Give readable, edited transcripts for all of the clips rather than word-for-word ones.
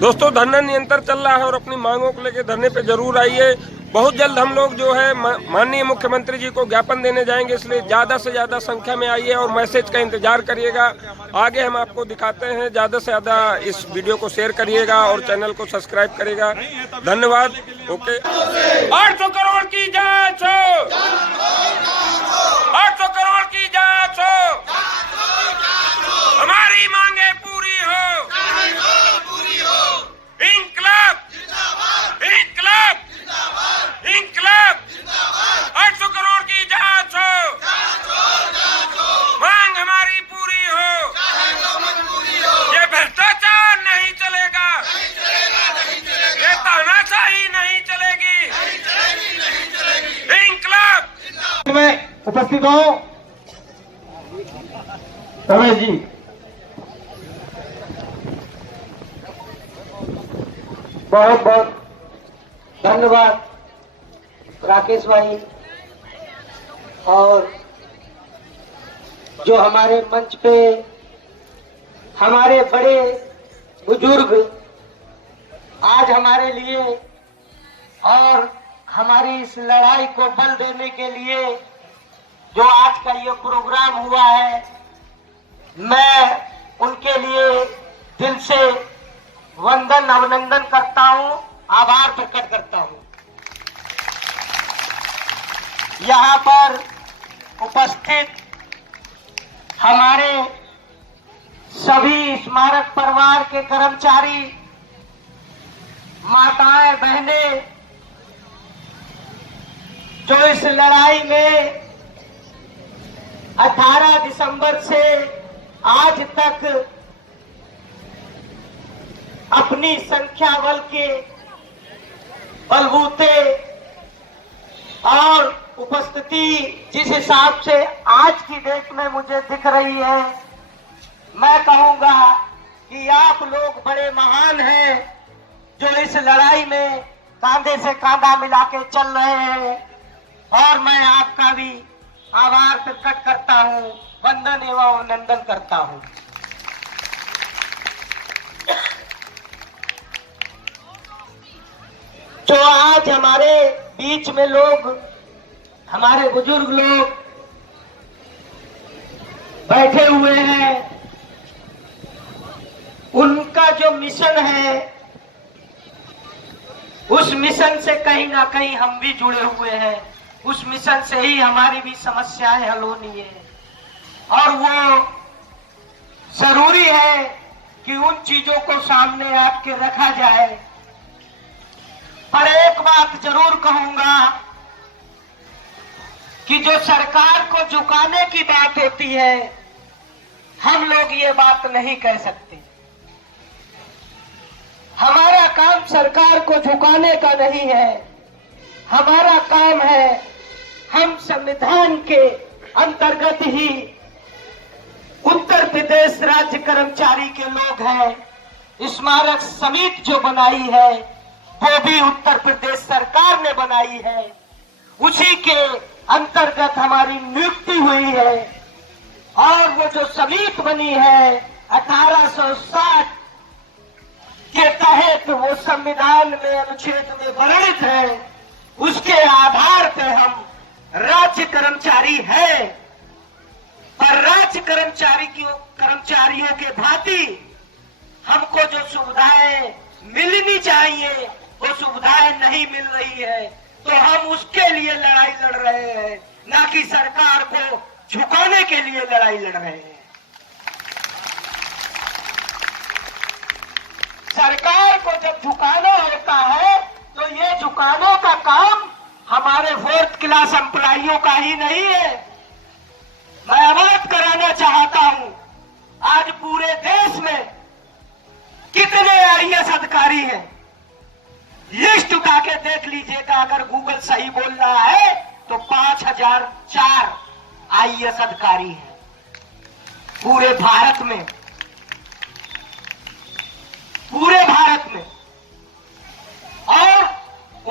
दोस्तों, धरना निरंतर चल रहा है और अपनी मांगों को लेकर धरने पे जरूर आइए। बहुत जल्द हम लोग जो है माननीय मुख्यमंत्री जी को ज्ञापन देने जाएंगे, इसलिए ज़्यादा से ज़्यादा संख्या में आइए और मैसेज का इंतजार करिएगा। आगे हम आपको दिखाते हैं, ज़्यादा से ज़्यादा इस वीडियो को शेयर करिएगा और चैनल को सब्सक्राइब करिएगा। धन्यवाद। ओके। 800 करोड़ की जांच हो, 800 करोड़ की जांच हो, हमारी मांगे पूरी हो। इंकलाब, इंकलाब, इंकलाब, 800 करोड़ की जांच हो, मांग हमारी पूरी हो। ये भ्रष्टाचार नहीं चलेगा, ये तानाशाही नहीं चलेगी। इंकलाब में उपस्थित हो रमेश जी, बहुत बहुत धन्यवाद राकेश भाई, और जो हमारे मंच पे हमारे बड़े बुजुर्ग आज हमारे लिए और हमारी इस लड़ाई को बल देने के लिए जो आज का ये प्रोग्राम हुआ है, मैं उनके लिए दिल से वंदन अभिनंदन करता हूं, आभार प्रकट करता हूं। यहाँ पर उपस्थित हमारे सभी स्मारक परिवार के कर्मचारी, माताएं, बहनें, जो इस लड़ाई में 18 दिसंबर से आज तक अपनी संख्या बल के बलबूते और उपस्थिति जिस हिसाब से आज की डेट में मुझे दिख रही है, मैं कहूंगा कि आप लोग बड़े महान हैं जो इस लड़ाई में कांधे से कांधा मिला के चल रहे हैं, और मैं आपका भी आभार प्रकट करता हूं, वंदन एवं अभिनंदन करता हूं। जो आज हमारे बीच में लोग, हमारे बुजुर्ग लोग बैठे हुए हैं, उनका जो मिशन है, उस मिशन से कहीं ना कहीं हम भी जुड़े हुए हैं। उस मिशन से ही हमारी भी समस्याएं हल होनी है, और वो जरूरी है कि उन चीजों को सामने आपके रखा जाए। पर एक बात जरूर कहूंगा कि जो सरकार को झुकाने की बात होती है, हम लोग ये बात नहीं कह सकते। हमारा काम सरकार को झुकाने का नहीं है, हमारा काम है, हम संविधान के अंतर्गत ही उत्तर प्रदेश राज्य कर्मचारी के लोग हैं। स्मारक समिति जो बनाई है वो भी उत्तर प्रदेश सरकार ने बनाई है, उसी के अंतर्गत हमारी नियुक्ति हुई है। और वो जो समिति बनी है 1860 के तहत, वो संविधान में अनुच्छेद में वर्णित है, उसके आधार पर हम राज्य कर्मचारी हैं। पर राज्य कर्मचारियों के भांति हमको जो सुविधाएं मिलनी चाहिए वो सुविधाएं नहीं मिल रही है, तो हम उसके लिए लड़ाई लड़ रहे हैं, ना कि सरकार को झुकाने के लिए लड़ाई लड़ रहे हैं। सरकार को जब झुकाना होता है तो ये झुकाने का काम हमारे 4th क्लास एम्प्लॉइयों का ही नहीं है। मैं अवगत कराना चाहता हूं, आज पूरे देश में कितने IAS अधिकारी हैं, लिस्ट उठा के देख लीजिएगा। अगर गूगल सही बोल रहा है तो 5004 IAS अधिकारी हैं पूरे भारत में, पूरे भारत में। और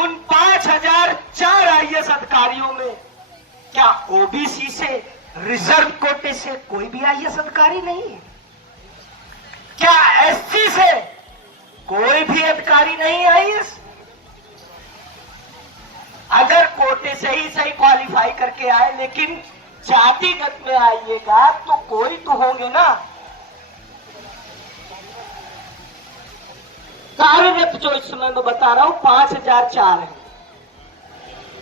उन 5004 IAS अधिकारियों में क्या OBC से, रिजर्व कोटे से कोई भी IAS अधिकारी नहीं है? क्या SC से कोई अधिकारी नहीं आई अगर कोटे से ही सही क्वालिफाई करके आए, लेकिन जातिगत में आइएगा तो कोई तो होंगे ना। कार्यरत जो इस समय मैं बता रहा हूं 5004 है।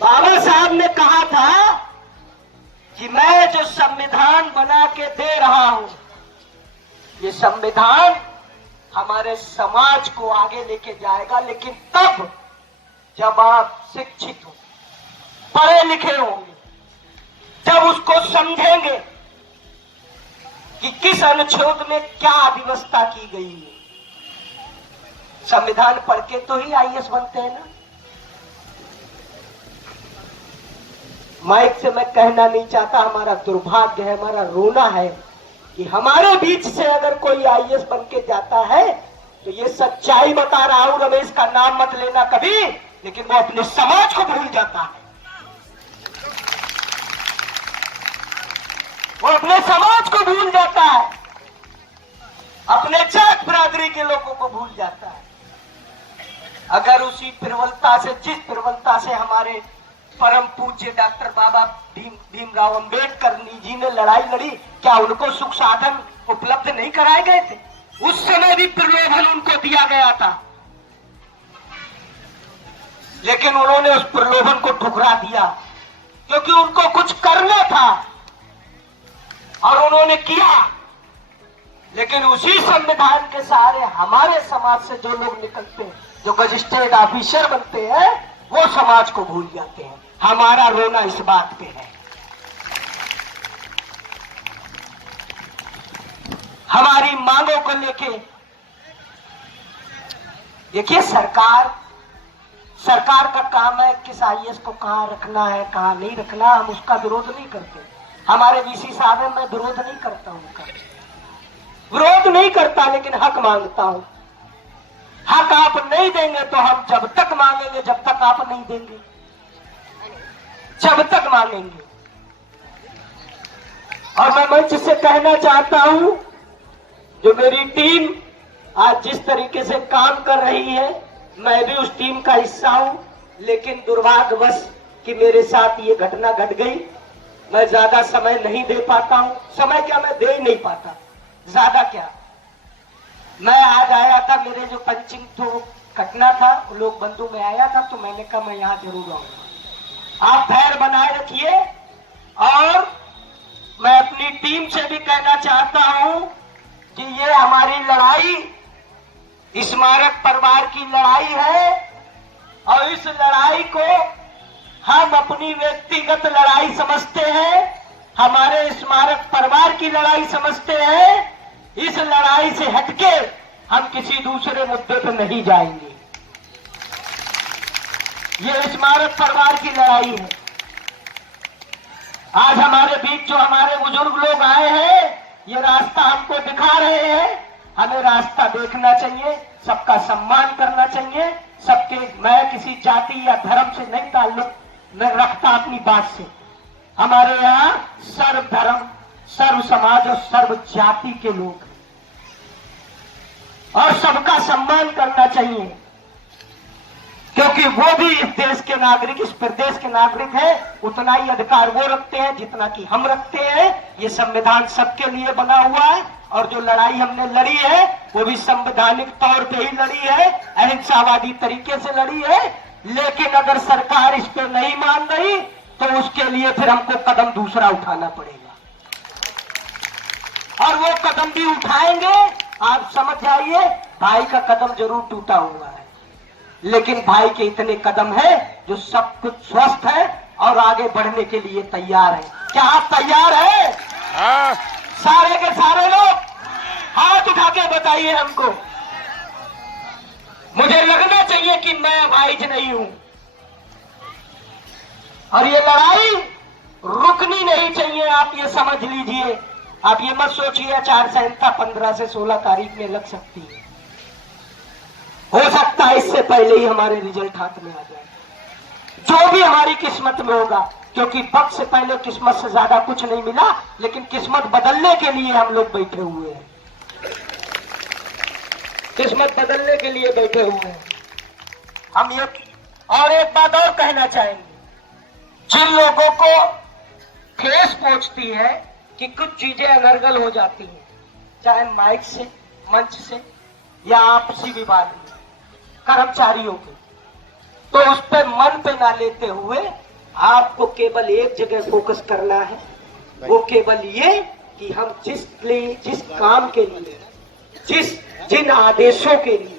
बाबा साहब ने कहा था कि मैं जो संविधान बना के दे रहा हूं, ये संविधान हमारे समाज को आगे लेके जाएगा, लेकिन तब जब आप शिक्षित हो, पढ़े लिखे होंगे, जब उसको समझेंगे कि किस अनुच्छेद में क्या व्यवस्था की गई है। संविधान पढ़ के तो ही आईएएस बनते हैं ना। माइक से मैं कहना नहीं चाहता, हमारा दुर्भाग्य है, हमारा रोना है कि हमारे बीच से अगर कोई आईएएस बन के जाता है तो ये सच्चाई बता रहा हूं, रमेश का नाम मत लेना कभी, लेकिन वो अपने समाज को भूल जाता है। वो अपने समाज को भूल जाता है, अपने जात बिरादरी के लोगों को भूल जाता है। अगर उसी प्रबलता से, जिस प्रबलता से हमारे परम पूज्य डॉक्टर बाबा भीमराव अंबेडकर जी ने लड़ाई लड़ी, क्या उनको सुख साधन उपलब्ध नहीं कराए गए थे? उस समय भी प्रलोभन उनको दिया गया था, लेकिन उन्होंने उस प्रलोभन को ठुकरा दिया, क्योंकि उनको कुछ करना था और उन्होंने किया। लेकिन उसी संविधान के सहारे हमारे समाज से जो लोग निकलते हैं, जो गजिस्ट्रेट ऑफिसर बनते हैं, वो समाज को भूल जाते हैं। हमारा रोना इस बात पे है। हमारी मांगों को लेके देखिए, सरकार का काम है किस आईएएस को कहां रखना है, कहां नहीं रखना। हम उसका विरोध नहीं करते। हमारे वीसी साहब है, मैं विरोध नहीं करता, उनका विरोध नहीं करता, लेकिन हक मांगता हूं। हक आप नहीं देंगे तो हम जब तक मांगेंगे, जब तक आप नहीं देंगे, जब तक मांगेंगे। और मैं मंच से कहना चाहता हूं, जो मेरी टीम आज जिस तरीके से काम कर रही है, मैं भी उस टीम का हिस्सा हूं, लेकिन दुर्भाग्यवश कि मेरे साथ ये घटना घट गई। मैं ज्यादा समय नहीं दे पाता हूं। समय क्या, मैं दे ही नहीं पाता, ज्यादा क्या। मैं आज आया था, मेरे जो पंचिंग तो घटना था, लोग बंधु में आया था, तो मैंने कहा मैं यहां जरूर आऊंगा। आप धैर्य बनाए रखिए। और मैं अपनी टीम से भी कहना चाहता हूं कि ये हमारी लड़ाई स्मारक परिवार की लड़ाई है, और इस लड़ाई को हम अपनी व्यक्तिगत लड़ाई समझते हैं, हमारे स्मारक परिवार की लड़ाई समझते हैं। इस लड़ाई से हटके हम किसी दूसरे मुद्दे पर नहीं जाएंगे। ये स्मारक परिवार की लड़ाई है। आज हमारे बीच जो हमारे बुजुर्ग लोग आए हैं, ये रास्ता हमको दिखा रहे हैं। हमें रास्ता देखना चाहिए, सबका सम्मान करना चाहिए, सबके, मैं किसी जाति या धर्म से नहीं ताल्लुक मैं रखता अपनी बात से। हमारे यहाँ सर्व धर्म, सर्व समाज और सर्व जाति के लोग, और सबका सम्मान करना चाहिए, क्योंकि वो भी इस देश के नागरिक, इस प्रदेश के नागरिक हैं। उतना ही अधिकार वो रखते हैं जितना कि हम रखते हैं। ये संविधान सबके लिए बना हुआ है, और जो लड़ाई हमने लड़ी है वो भी संवैधानिक तौर पे ही लड़ी है, अहिंसावादी तरीके से लड़ी है। लेकिन अगर सरकार इस पे नहीं मान रही तो उसके लिए फिर हमको कदम दूसरा उठाना पड़ेगा, और वो कदम भी उठाएंगे। आप समझ जाइए, भाई का कदम जरूर टूटा हुआ है, लेकिन भाई के इतने कदम हैं जो सब कुछ स्वस्थ है और आगे बढ़ने के लिए तैयार है। क्या आप तैयार हैं? हाँ। सारे के सारे लोग हाथ उठा के बताइए हमको। मुझे लगना चाहिए कि मैं अभाइज नहीं हूं, और ये लड़ाई रुकनी नहीं चाहिए। आप ये समझ लीजिए। आप ये मत सोचिए आचार संहिता 15 से 16 तारीख में लग सकती है। हो सकता है इससे पहले ही हमारे रिजल्ट हाथ में आ जाए, जो भी हमारी किस्मत में होगा, क्योंकि वक्त से पहले किस्मत से ज्यादा कुछ नहीं मिला, लेकिन किस्मत बदलने के लिए हम लोग बैठे हुए हैं। किस्मत बदलने के लिए बैठे हुए हैं। हम ये और एक बात और कहना चाहेंगे, जिन लोगों को ठेस पहुंचती है कि कुछ चीजें अनर्गल हो जाती हैं, चाहे माइक से, मंच से या आपसी विवाद में कर्मचारियों के, तो उस पे मन पे ना लेते हुए आपको केवल एक जगह फोकस करना है, वो केवल ये कि हम जिस काम के लिए, जिन आदेशों के लिए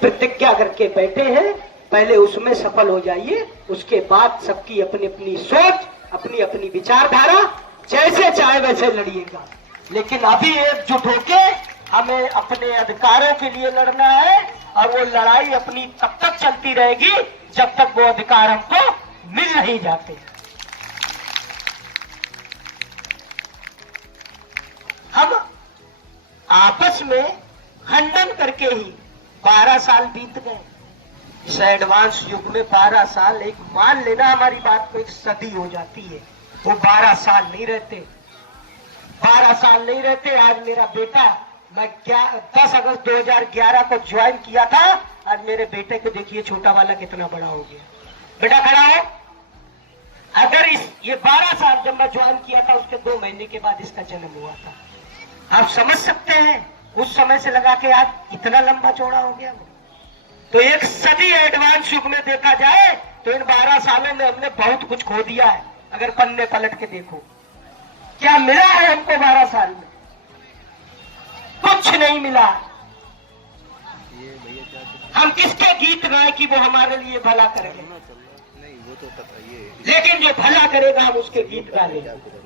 प्रतिज्ञा करके बैठे हैं, पहले उसमें सफल हो जाइए। उसके बाद सबकी अपनी अपनी सोच, अपनी अपनी विचारधारा, जैसे चाहे वैसे लड़िएगा, लेकिन अभी एकजुट होके हमें अपने अधिकारों के लिए लड़ना है। और वो लड़ाई अपनी तब तक चलती रहेगी जब तक वो अधिकार हमको मिल नहीं जाते। हम आपस में खंडन करके ही 12 साल बीत गए। इस एडवांस युग में 12 साल, एक मान लेना हमारी बात को, एक सदी हो जाती है। वो 12 साल नहीं रहते, 12 साल नहीं रहते। आज मेरा बेटा, मैं 10 अगस्त 2011 को ज्वाइन किया था, आज मेरे बेटे को देखिए छोटा वाला कितना बड़ा हो गया। बेटा खड़ा है। अगर ये 12 साल जब मैं ज्वाइन किया था, उसके 2 महीने के बाद इसका जन्म हुआ था। आप समझ सकते हैं उस समय से लगा के आज इतना लंबा चौड़ा हो गया। तो एक सदी एडवांस युग में देखा जाए तो इन 12 सालों में हमने बहुत कुछ खो दिया है। अगर पन्ने पलट के देखो, क्या मिला है हमको 12 साल में? कुछ नहीं मिला। हम किसके गीत गाए कि वो हमारे लिए भला करेंगे? लेकिन जो भला करेगा हम उसके गीत गा लेंगे।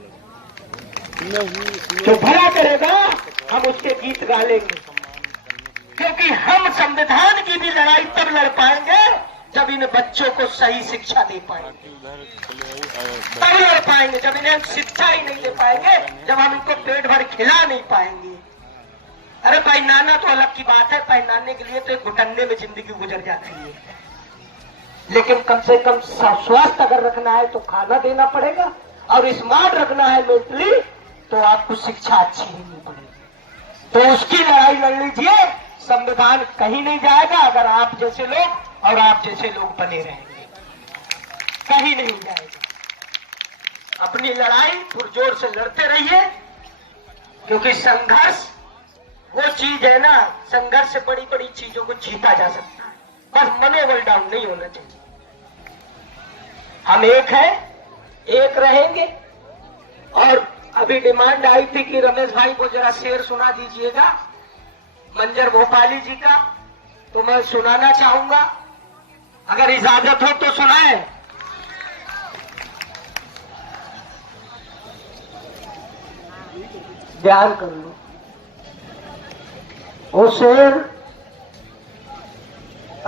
जो भला करेगा हम उसके गीत गा लेंगे, क्योंकि हम संविधान की भी लड़ाई तब लड़ पाएंगे जब इन बच्चों को सही शिक्षा दे पाएंगे, तब लड़ पाएंगे। जब इन्हें शिक्षा ही नहीं दे पाएंगे, जब हम इनको पेट भर खिला नहीं पाएंगे। अरे भाई नाना तो अलग की बात है, भाई नाने के लिए तो एक घुटने में जिंदगी गुजर जाती है, लेकिन कम से कम स्वास्थ्य अगर रखना है तो खाना देना पड़ेगा, और स्मार्ट रखना है मेंटली तो आपको शिक्षा अच्छी देनी पड़ेगी। तो उसकी लड़ाई लड़ लीजिए। संविधान कहीं नहीं जाएगा अगर आप जैसे लोग और आप जैसे लोग बने रहेंगे, कहीं नहीं जाएगा। अपनी लड़ाई पुरजोर से लड़ते रहिए, क्योंकि संघर्ष वो चीज है ना, संघर्ष से बड़ी बड़ी चीजों को जीता जा सकता है, बस मनोबल डाउन नहीं होना चाहिए। हम एक है, एक रहेंगे। और अभी डिमांड आई थी कि रमेश भाई को जरा शेर सुना दीजिएगा मंजर भोपाली जी का, तो मैं सुनाना चाहूंगा, अगर इजाजत हो तो सुनाए। ध्यान कर लो। वो शेर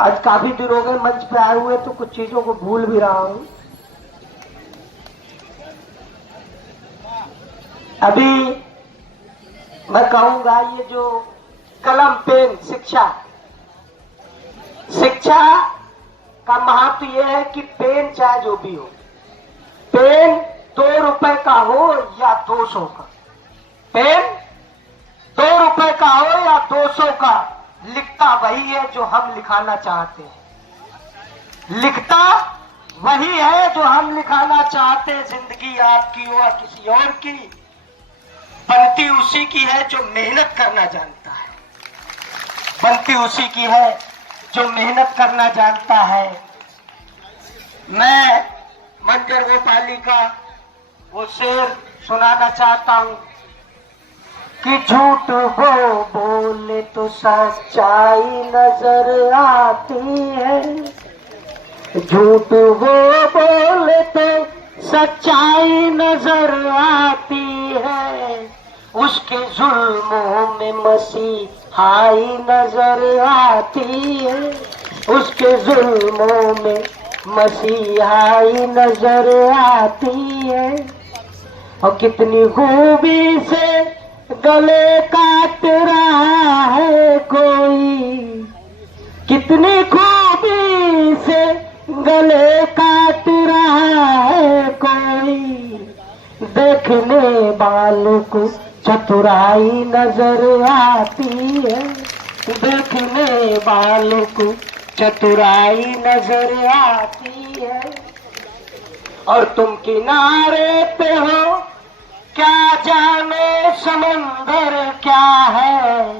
आज काफी दिन हो गए मंच पे आए हुए, तो कुछ चीजों को भूल भी रहा हूं। अभी मैं कहूंगा, ये जो कलम पेन शिक्षा का महत्व यह है कि पेन चाहे जो भी हो, पेन 2 रुपए का हो या 200 का, पेन 2 रुपए का हो या 200 का, लिखता वही है जो हम लिखाना चाहते हैं। लिखता वही है जो हम लिखाना चाहते हैं। जिंदगी आपकी हो या किसी और की, बनती उसी की है जो मेहनत करना जानता है, बनती उसी की है जो मेहनत करना जानता है। मैं मंजर भोपाली का वो शेर सुनाना चाहता हूं कि झूठ वो बोले तो सच्चाई नजर आती है, झूठ वो बोले तो सच्चाई नजर आती है, उसके जुल्मों में मसीहाई नजर आती है, उसके जुल्मों में मसीहाई नजर आती है। और कितनी खूबी से गले काट रहा है कोई, कितनी खूबी से गले काट रहा है कोई, देखने वालों को चतुराई नजर आती है, देखने वालों को चतुराई नजर आती है। और तुम किनारे पे हो, क्या जाने समंदर क्या है।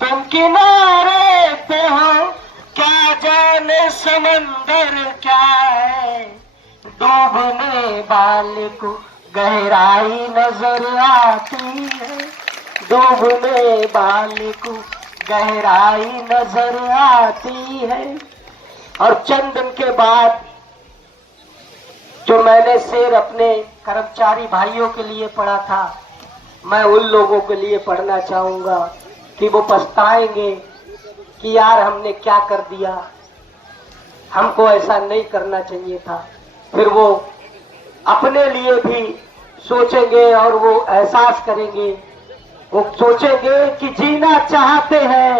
तुम किनारे पे हो, क्या जाने समंदर क्या है। डूबने वाले को गहराई नजर आती है। डूबने वाले को गहराई नजर आती है। और चंद दिन के बाद जो मैंने शेर अपने कर्मचारी भाइयों के लिए पढ़ा था, मैं उन लोगों के लिए पढ़ना चाहूंगा कि वो पछताएंगे कि यार हमने क्या कर दिया, हमको ऐसा नहीं करना चाहिए था। फिर वो अपने लिए भी सोचेंगे और वो एहसास करेंगे, वो सोचेंगे कि जीना चाहते हैं,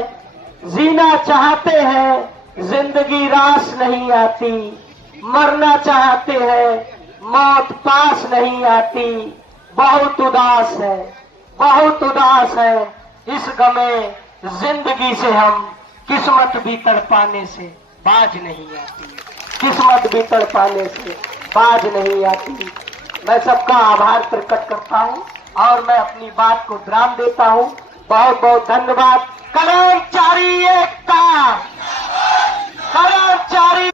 जिंदगी रास नहीं आती। मरना चाहते हैं, मौत पास नहीं आती। बहुत उदास है इस गमे जिंदगी से हम, किस्मत भी तड़पाने से बाज नहीं आती। किस्मत भी तड़पाने से बाज नहीं आती। मैं सबका आभार प्रकट करता हूँ और मैं अपनी बात को विराम देता हूँ। बहुत बहुत धन्यवाद। कर्मचारी एकता, कर्मचारी